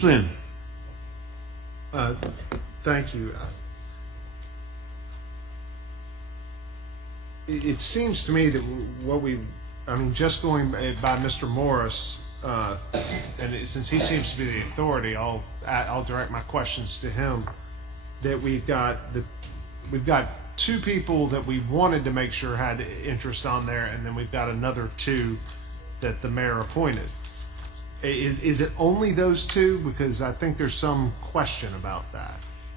Flynn. Thank you. It seems to me that just going by Mr. Morris, since he seems to be the authority, I'll direct my questions to him. That we've got two people that we wanted to make sure had interest on there, and then we've got another two that the mayor appointed. Is it only those two? Because I think there's some question about that.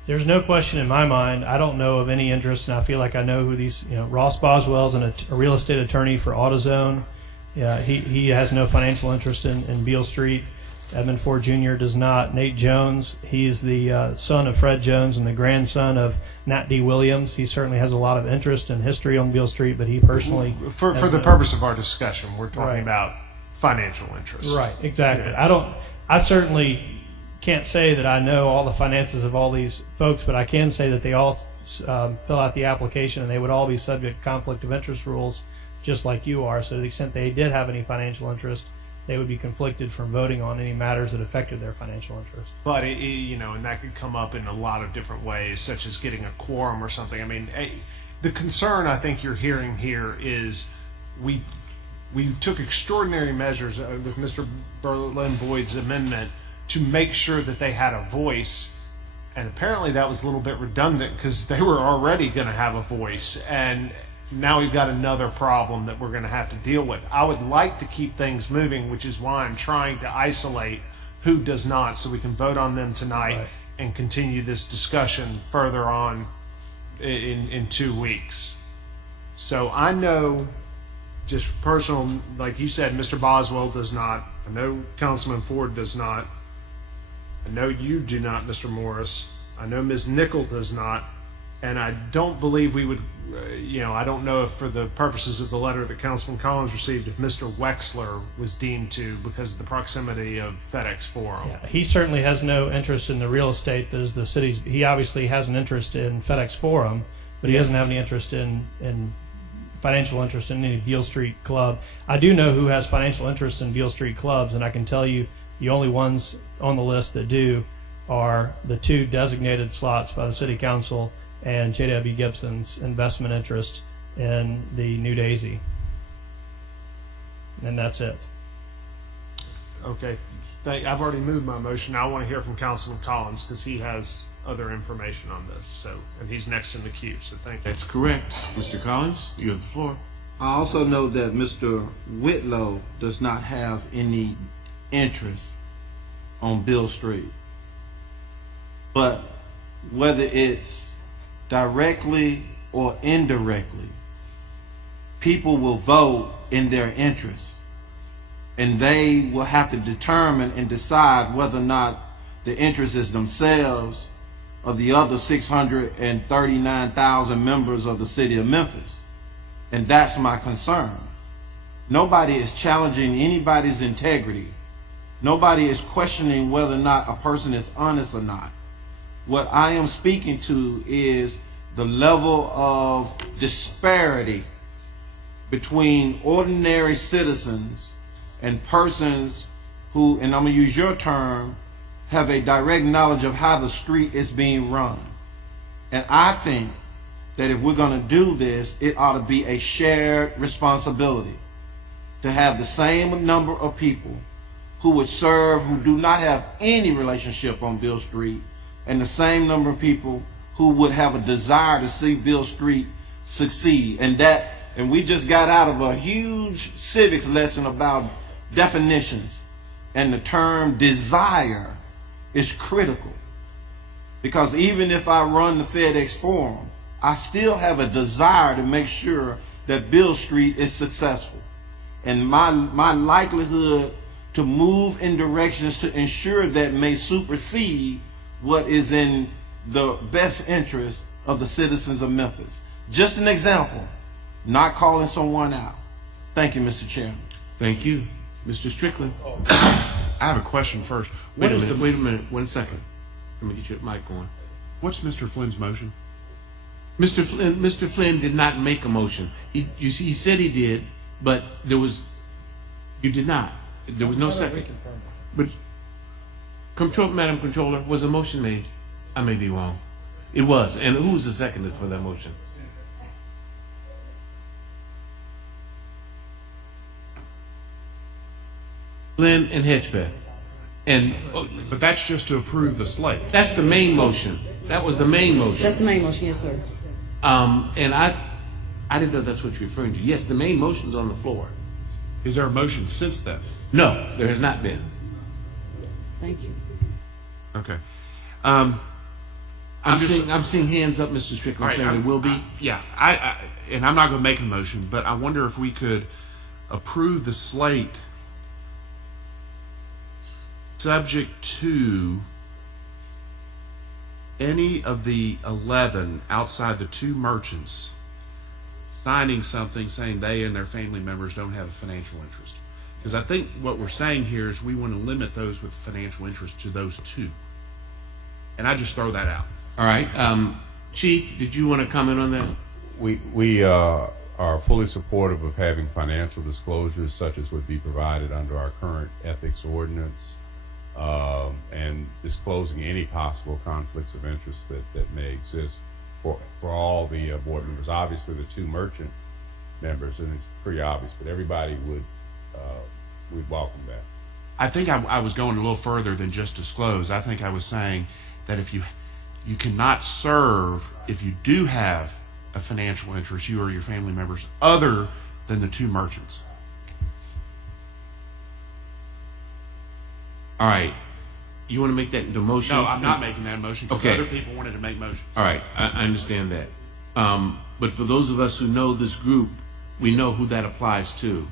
There's no question in my mind. I don't know of any interest, and I feel like I know who these. Ross Boswell's a real estate attorney for AutoZone. Yeah, he has no financial interest in Beale Street. Edmund Ford Jr. does not. Nate Jones, he's the son of Fred Jones and the grandson of Nat D. Williams. He certainly has a lot of interest and history on Beale Street, but he personally, for the purpose of our discussion, we're talking about financial interest. Right, exactly. Yeah. I certainly can't say that I know all the finances of all these folks, but I can say that they all fill out the application, and they would all be subject to conflict of interest rules, just like you are. So to the extent they did have any financial interest, they would be conflicted from voting on any matters that affected their financial interest. But and that could come up in a lot of different ways, such as getting a quorum or something. I mean, the concern I think you're hearing here is we took extraordinary measures with Mr. Berlin Boyd's amendment to make sure that they had a voice, and apparently that was a little bit redundant because they were already going to have a voice, and now we've got another problem that we're going to have to deal with. I would like to keep things moving, which is why I'm trying to isolate who does not, so we can vote on them tonight Right. and continue this discussion further on in 2 weeks. So I know, just personal, like you said, Mr. Boswell does not. I know Councilman Ford does not. I know you do not, Mr. Morris. I know Ms. Nickel does not. And I don't believe we would, I don't know if for the purposes of the letter that Councilman Collins received, if Mr. Wexler was deemed to because of the proximity of FedEx Forum. Yeah, he certainly has no interest in the real estate that is the city's. He obviously has an interest in FedEx Forum, but he doesn't have any interest in financial interest in any Beale Street club. I do know who has financial interest in Beale Street clubs, and I can tell you the only ones on the list that do are the two designated slots by the City Council and J.W. Gibson's investment interest in the New Daisy. And that's it. Okay. I've already moved my motion. Now I want to hear from Councilman Collins because he has other information on this. So, and he's next in the queue. So thank you. That's correct. Mr. Collins, you have the floor. I also know that Mr. Whitlow does not have any interest on Beale Street. But whether it's directly or indirectly, people will vote in their interest, and they will have to determine and decide whether or not the interest is themselves or the other 639,000 members of the city of Memphis. And that's my concern. Nobody is challenging anybody's integrity. Nobody is questioning whether or not a person is honest or not. What I am speaking to is the level of disparity between ordinary citizens and persons who, and I'm going to use your term, have a direct knowledge of how the street is being run. And I think that if we're going to do this, it ought to be a shared responsibility to have the same number of people who would serve who do not have any relationship on Beale Street, and the same number of people who would have a desire to see Beale Street succeed. And we just got out of a huge civics lesson about definitions, and the term desire is critical, because even if I run the FedEx Forum, I still have a desire to make sure that Beale Street is successful, and my likelihood to move in directions to ensure that may supersede what is in the best interest of the citizens of Memphis. Just an example, not calling someone out. Thank you, Mr. Chairman. Thank you. Mr. Strickland. I have a question first. Wait a minute. 1 second. Let me get your mic going. What's Mr. Flynn's motion? Mr. Flynn did not make a motion. He said he did, but you did not. There was no second. But Madam Controller, was a motion made? I may be wrong. It was. And who was the seconder for that motion? Flynn and Hedgebeth. And But that's just to approve the slate. that's the main motion. That was the main motion. That's the main motion, yes, sir. And I didn't know that's what you're referring to. Yes, the main motion's on the floor. Is there a motion since then? No, there has not been. Thank you. Okay. I'm seeing hands up, Mr. Strickland, All right, saying there will be. And I'm not going to make a motion, but I wonder if we could approve the slate subject to any of the 11 outside the 2 merchants signing something saying they and their family members don't have a financial interest. Because I think what we're saying here is we want to limit those with financial interest to those 2. And I just throw that out. All right. Chief, did you want to comment on that? We are fully supportive of having financial disclosures such as would be provided under our current ethics ordinance, and disclosing any possible conflicts of interest that may exist for all the board members. Obviously, the 2 merchant members, and it's pretty obvious, but everybody would welcome that. I think I was going a little further than just disclose. I think I was saying that if you cannot serve if you do have a financial interest, you or your family members, other than the 2 merchants. All right. You want to make that into a motion? No, I'm not making that motion because Okay. other people wanted to make motions. All right. I understand that. But for those of us who know this group, we know who that applies to.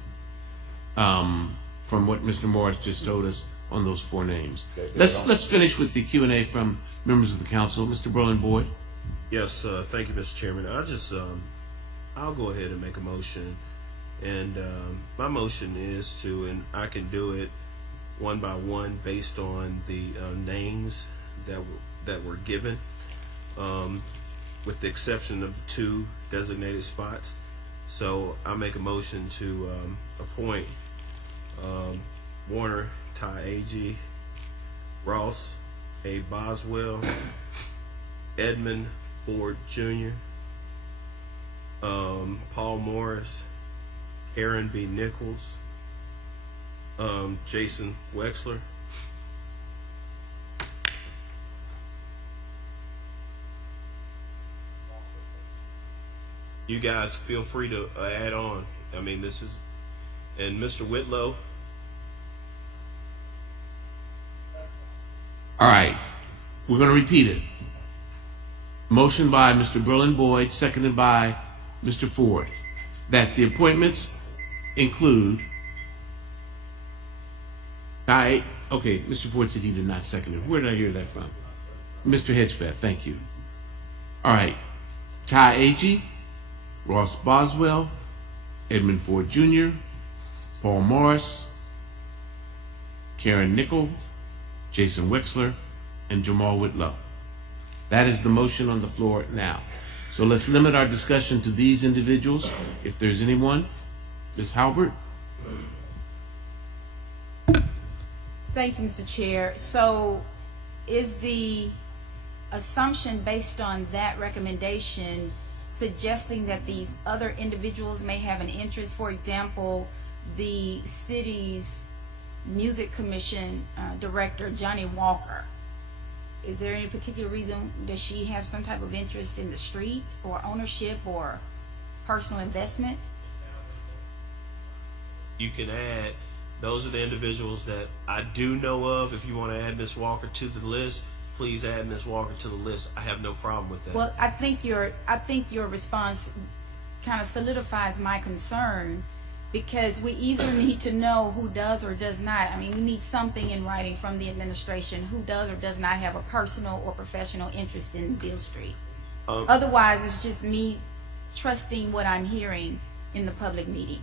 From what Mr. Morris just told us on those 4 names. Let's finish with the Q&A from members of the council. Mr. Berlin-Boyd. Yes, thank you, Mr. Chairman. I'll go ahead and make a motion, and my motion is to, and I can do it one by one based on the names that were given, with the exception of the 2 designated spots. So I make a motion to appoint Warner Ty Agee, Ross A. Boswell, Edmund Ford Jr., Paul Morris, Aaron B. Nichols, Jason Wexler, you guys feel free to add on. I mean, this is, and Mr. Whitlow. All right. We're going to repeat it. Motion by Mr. Berlin-Boyd, seconded by Mr. Ford, that the appointments include okay, Mr. Ford said he did not second it. Where did I hear that from? Mr. Hedgebeth, thank you. All right. Ty Agee, Ross Boswell, Edmund Ford Jr., Paul Morris, Karen Nickel, Jason Wexler, and Jamal Whitlow. That is the motion on the floor now. So let's limit our discussion to these individuals. If there's anyone, Ms. Halbert. Thank you, Mr. Chair. So is the assumption based on that recommendation suggesting that these other individuals may have an interest? For example, the city's music commission director, Johnny Walker. Is there any particular reason, does she have some type of interest in the street or ownership or personal investment? You can add, those are the individuals that I do know of. If you want to add Ms. Walker to the list, please add Ms. Walker to the list. I have no problem with that. Well, I think your response kind of solidifies my concern, because we either need to know who does or does not. I mean, we need something in writing from the administration who does or does not have a personal or professional interest in Beale Street. Otherwise, it's just me trusting what I'm hearing in the public meeting.